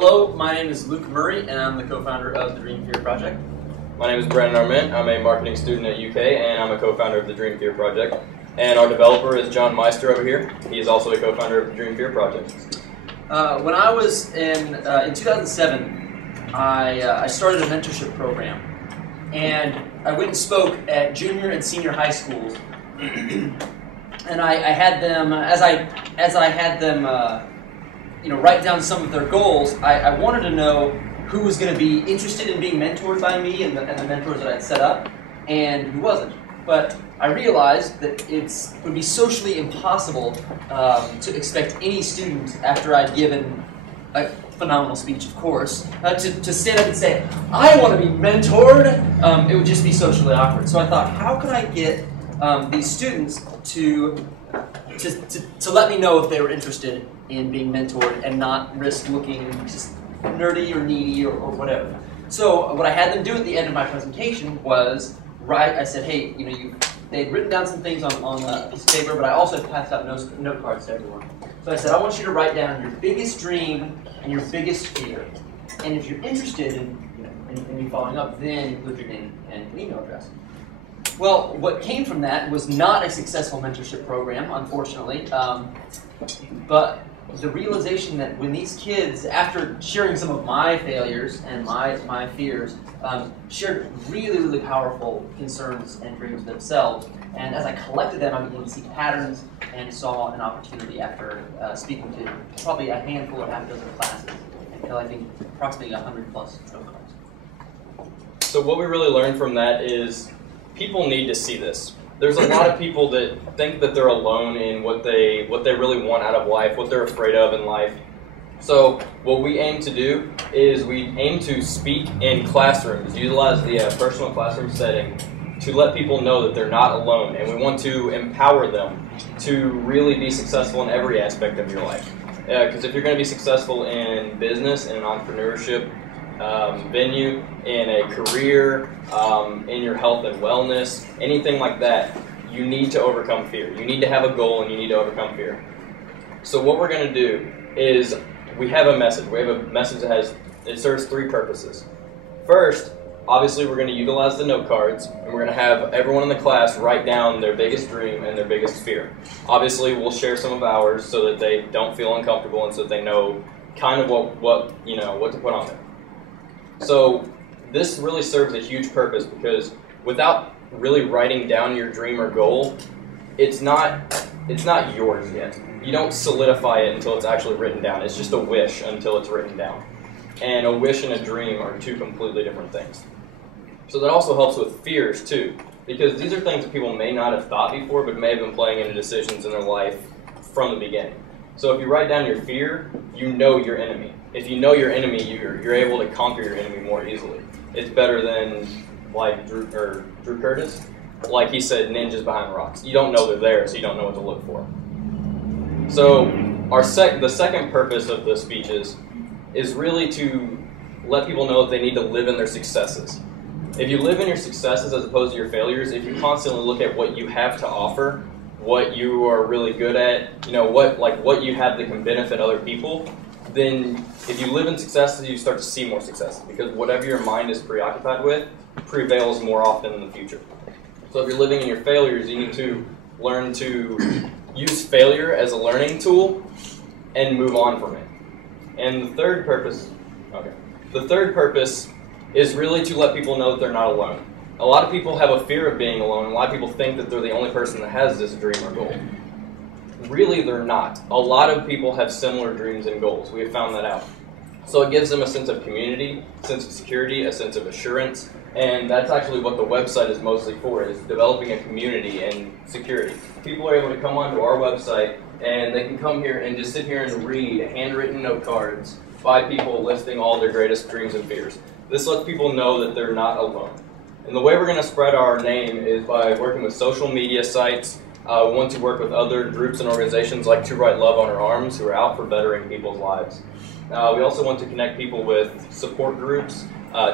Hello, my name is Luke Murray, and I'm the co-founder of the Dream Fear Project. My name is Brandon Arment. I'm a marketing student at UK, and I'm a co-founder of the Dream Fear Project. And our developer is John Meister over here. He is also a co-founder of the Dream Fear Project. When I was in 2007, I started a mentorship program, and I went and spoke at junior and senior high schools. And I had them, as I had them, write down some of their goals. I wanted to know who was going to be interested in being mentored by me and the mentors that I'd set up, and who wasn't. But I realized that it would be socially impossible to expect any student, after I'd given a phenomenal speech, of course, to stand up and say, "I want to be mentored." It would just be socially awkward. So I thought, how could I get these students to let me know if they were interested in being mentored and not risk looking just nerdy or needy or whatever. So what I had them do at the end of my presentation was I said, hey, they'd written down some things on a piece of paper, but I also passed out note cards to everyone. So I said, I want you to write down your biggest dream and your biggest fear. And if you're interested in me following up, then include your name and email address. Well, what came from that was not a successful mentorship program, unfortunately, but the realization that when these kids, after sharing some of my failures and my fears, shared really, really powerful concerns and dreams themselves, and as I collected them, I began to see patterns and saw an opportunity after speaking to probably a handful or half a dozen classes, until I think approximately 100 plus note cards. So what we really learned from that is people need to see this. There's a lot of people that think that they're alone in what they really want out of life, what they're afraid of in life. So what we aim to do is we aim to speak in classrooms, utilize the personal classroom setting to let people know that they're not alone, and we want to empower them to really be successful in every aspect of your life. Because if you're going to be successful in business, in an entrepreneurship venue, in a career, in your health and wellness, anything like that, you need to overcome fear. You need to have a goal and you need to overcome fear. So what we're going to do is we have a message. We have a message that serves three purposes. First, obviously we're going to utilize the note cards, and we're going to have everyone in the class write down their biggest dream and their biggest fear. Obviously we'll share some of ours so that they don't feel uncomfortable and so that they know kind of what to put on there. So this really serves a huge purpose, because without really writing down your dream or goal, it's not yours yet. You don't solidify it until it's actually written down. It's just a wish until it's written down. And a wish and a dream are two completely different things. So that also helps with fears too, because these are things that people may not have thought before, but may have been playing into decisions in their life from the beginning. So if you write down your fear, you know your enemy. If you know your enemy, you're able to conquer your enemy more easily. It's better than like Drew Curtis. Like he said, ninjas behind rocks. You don't know they're there, so you don't know what to look for. So the second purpose of the speeches is really to let people know that they need to live in their successes. If you live in your successes as opposed to your failures, if you constantly look at what you have to offer, what you are really good at, what you have that can benefit other people, then if you live in successes, you start to see more successes, because whatever your mind is preoccupied with prevails more often in the future. So if you're living in your failures, you need to learn to use failure as a learning tool and move on from it. And the third purpose is really to let people know that they're not alone. A lot of people have a fear of being alone. A lot of people think that they're the only person that has this dream or goal. Really, they're not. A lot of people have similar dreams and goals. We have found that out. So it gives them a sense of community, a sense of security, a sense of assurance, and that's actually what the website is mostly for, is developing a community and security. People are able to come onto our website, and they can come here and just sit here and read handwritten note cards by people listing all their greatest dreams and fears. This lets people know that they're not alone. And the way we're going to spread our name is by working with social media sites. We want to work with other groups and organizations like To Write Love on Our Arms, who are out for bettering people's lives. We also want to connect people with support groups,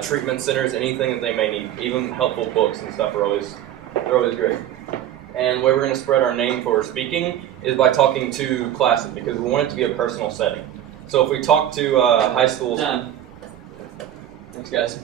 treatment centers, anything that they may need. Even helpful books and stuff they're always great. And the way we're going to spread our name for speaking is by talking to classes, because we want it to be a personal setting. So if we talk to high schools, Done. Thanks, guys.